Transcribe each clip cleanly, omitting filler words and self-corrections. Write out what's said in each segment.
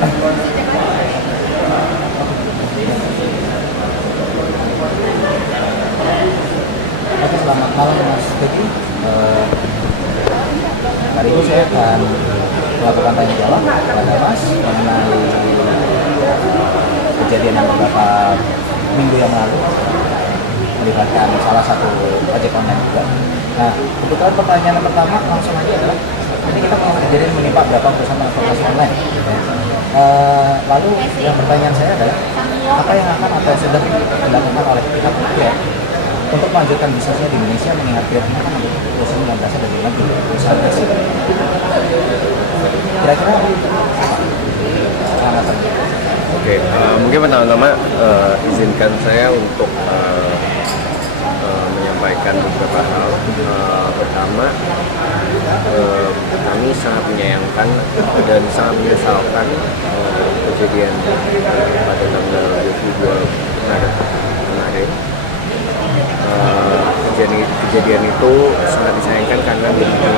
Oke, selamat malam Mas Teguh. Hari ini saya akan melakukan tanya jawab kepada Mas mengenai kejadian yang beberapa minggu yang lalu melibatkan salah satu ojek online juga. Nah, kebetulan pertanyaan yang pertama langsung aja adalah, ini kita mengalami kejadian menimpa beberapa perusahaan transportasi online. Lalu yang pertanyaan saya adalah, apa yang akan atau sudah dilakukan oleh pihak Grab untuk melanjutkan bisnisnya di Indonesia, mengingat Grab ini kan ada perusahaan yang berasal dari negeri, perusahaan asing. Kira-kira apa? Oke, mungkin pertama-tama izinkan saya untuk menyampaikan beberapa hal. Pertama, kami sangat menyayangkan dan sangat menyesalkan kejadian pada tanggal 22 Maret kemarin. Kejadian itu sangat disayangkan karena begitu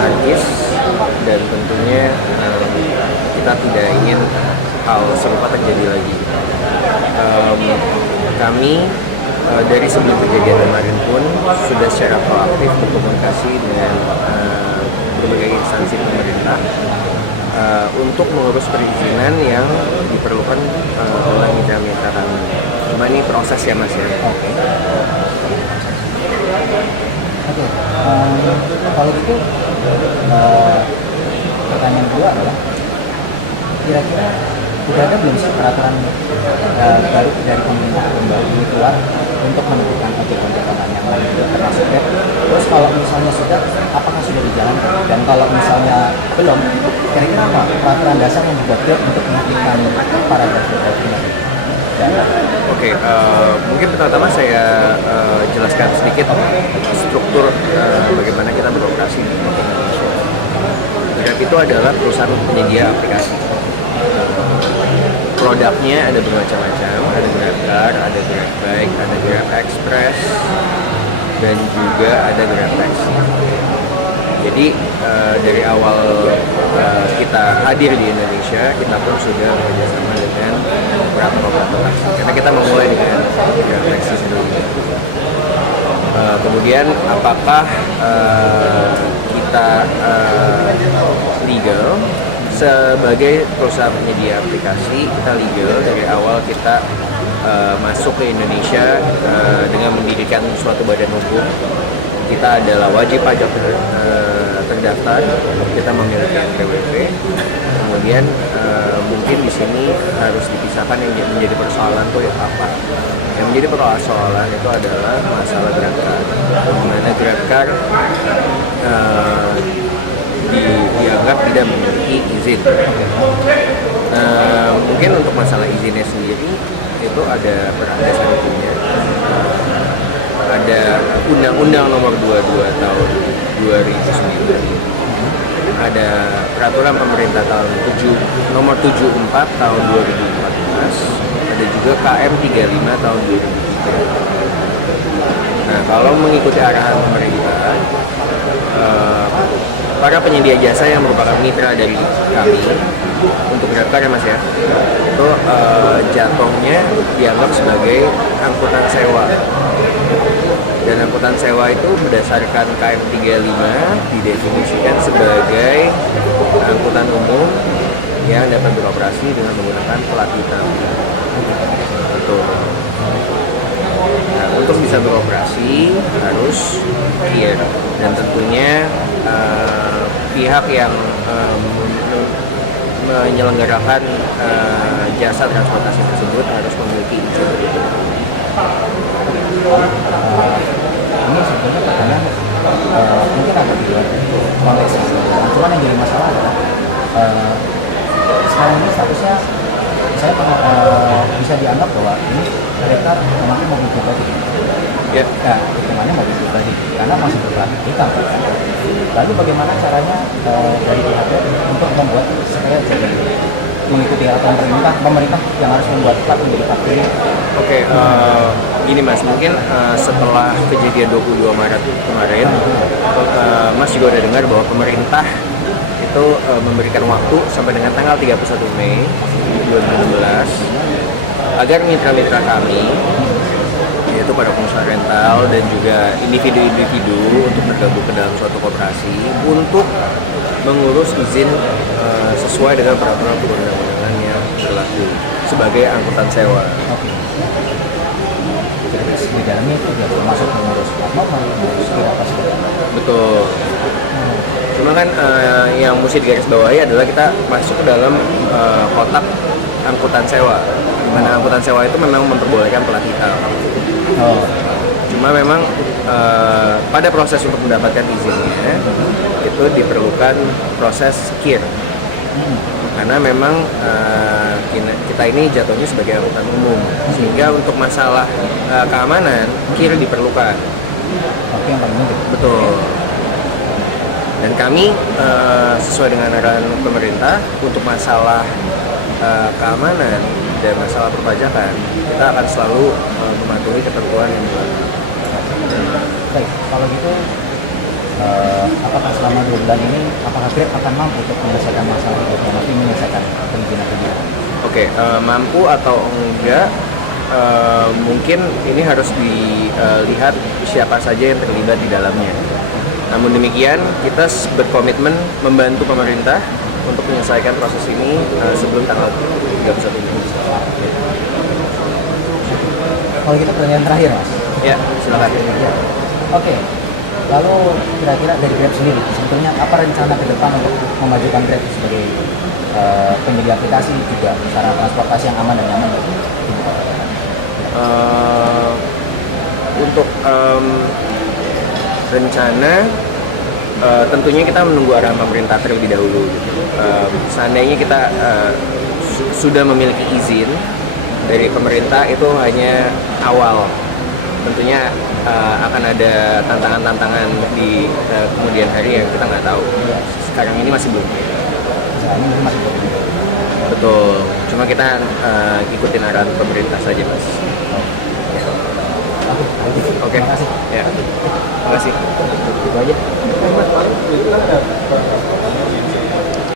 tragis, dan tentunya kita tidak ingin hal serupa terjadi lagi. Kami dari sebelum kejadian kemarin pun sudah secara proaktif berkomunikasi dengan berbagai instansi pemerintah untuk mengurus perizinan yang diperlukan oleh mitra-mitra kami. Cuma ini proses ya Mas ya. Oke, kalau gitu pertanyaan kedua adalah, kira-kira udah ada belum sih peraturan baru dari pemerintah yang baru ini keluar untuk menentukan ojek-ojek online yang lain termasuk Grab? Terus kalau misalnya sudah, apakah sudah dijalankan? Dan kalau misalnya belum, kira-kira apa peraturan dasar yang dibuat Grab untuk menghentikan para driver ini? Oke, mungkin pertama saya jelaskan sedikit struktur bagaimana kita beroperasi di Indonesia. Grab itu adalah perusahaan penyedia aplikasi. Produknya ada bermacam-macam, ada GrabCar, ada GrabBike, ada Grab Express, dan juga ada Grab Taxi. Jadi dari awal kita hadir di Indonesia, kita pun sudah bekerjasama dengan beberapa operator taksi. Karena kita memulai dengan Grab Taxi sendiri. Kemudian apakah kita legal? Sebagai perusahaan penyedia aplikasi, kita legal dari awal. Kita masuk ke Indonesia dengan mendirikan suatu badan hukum. Kita adalah wajib pajak terdaftar, kita memiliki NPWP. Kemudian mungkin di sini harus dipisahkan yang menjadi persoalan itu apa. Yang menjadi persoalan itu adalah masalah GrabCar, di mana GrabCar dianggap tidak memiliki izin. Mungkin untuk masalah izinnya sendiri itu ada landasan hukumnya. Ada Undang-Undang Nomor 22 Tahun 2009. Ada Peraturan Pemerintah Nomor 74 Tahun 2014. Ada juga KM 35 Tahun 2003. Nah, kalau mengikuti arahan pemerintah, para penyedia jasa yang merupakan mitra dari kami untuk GrabCar ya Mas ya, itu jatuhnya dianggap sebagai angkutan sewa. Dan angkutan sewa itu berdasarkan KM 35 didefinisikan sebagai angkutan umum yang dapat beroperasi dengan menggunakan plat hitam. Betul. Nah, untuk bisa beroperasi harus clear, dan tentunya pihak yang menyelenggarakan jasa transportasi tersebut harus memiliki izin. Ini sebetulnya pertanyaan mungkin agak di luar konteks, cuman yang jadi masalah adalah sekarang ini statusnya saya bisa dianggap bahwa ini mereka memakai mobil pribadi. Ya, hitungannya mobil pribadi karena masih berplat hitam. Lalu bagaimana caranya dari pihak untuk membuat supaya jadi mengikuti aturan pemerintah yang harus membuat plat menjadi plat kuning? Oke, gini Mas, mungkin setelah kejadian 22 Maret kemarin, Mas juga udah dengar bahwa pemerintah itu itu memberikan waktu sampai dengan tanggal 31 Mei 2016 agar mitra-mitra kami, yaitu para pengusaha rental dan juga individu-individu untuk bergabung ke dalam suatu koperasi untuk mengurus izin sesuai dengan peraturan perundang-undangan yang berlaku sebagai angkutan sewa. Oke. Jadi di dalamnya itu juga termasuk mengurus plat nomor, mengurus kira apa segala. Betul. Cuma kan yang mesti digarisbawahi adalah kita masuk ke dalam kotak angkutan sewa. Di mana angkutan sewa itu memang memperbolehkan plat hitam. Oh. Cuma memang pada proses untuk mendapatkan izinnya itu diperlukan proses KIR. Karena memang kita ini jatuhnya sebagai angkutan umum, sehingga untuk masalah keamanan KIR diperlukan. Oke, yang paling penting. Betul. Dan kami sesuai dengan arahan pemerintah untuk masalah keamanan dan masalah perpajakan, kita akan selalu mematuhi ketentuan yang berlaku. Baik, kalau gitu apakah selama 2 bulan ini apakah Grab akan mampu untuk menyelesaikan masalah itu, nanti menyelesaikan perizinan? Oke, mampu atau enggak, mungkin ini harus dilihat siapa saja yang terlibat di dalamnya. Namun demikian, kita berkomitmen membantu pemerintah untuk menyelesaikan proses ini sebelum tanggal 31 Juni. Kalau kita pertanyaan terakhir, Mas. Ya, silakan. Ya. Oke. Lalu kira-kira dari Grab sendiri, sebetulnya apa rencana ke depan untuk memajukan Grab sebagai penyedia aplikasi juga sarana transportasi yang aman dan nyaman? Untuk rencana tentunya kita menunggu arahan pemerintah terlebih dahulu. Seandainya kita sudah memiliki izin dari pemerintah, itu hanya awal. Tentunya akan ada tantangan-tantangan di kemudian hari yang kita nggak tahu. Sekarang ini masih belum. Sekarang ini masih belum. Betul. Cuma kita ikutin arahan pemerintah saja, Mas. Oke, Oke. terima kasih. Ya. Terima kasih. Itu aja.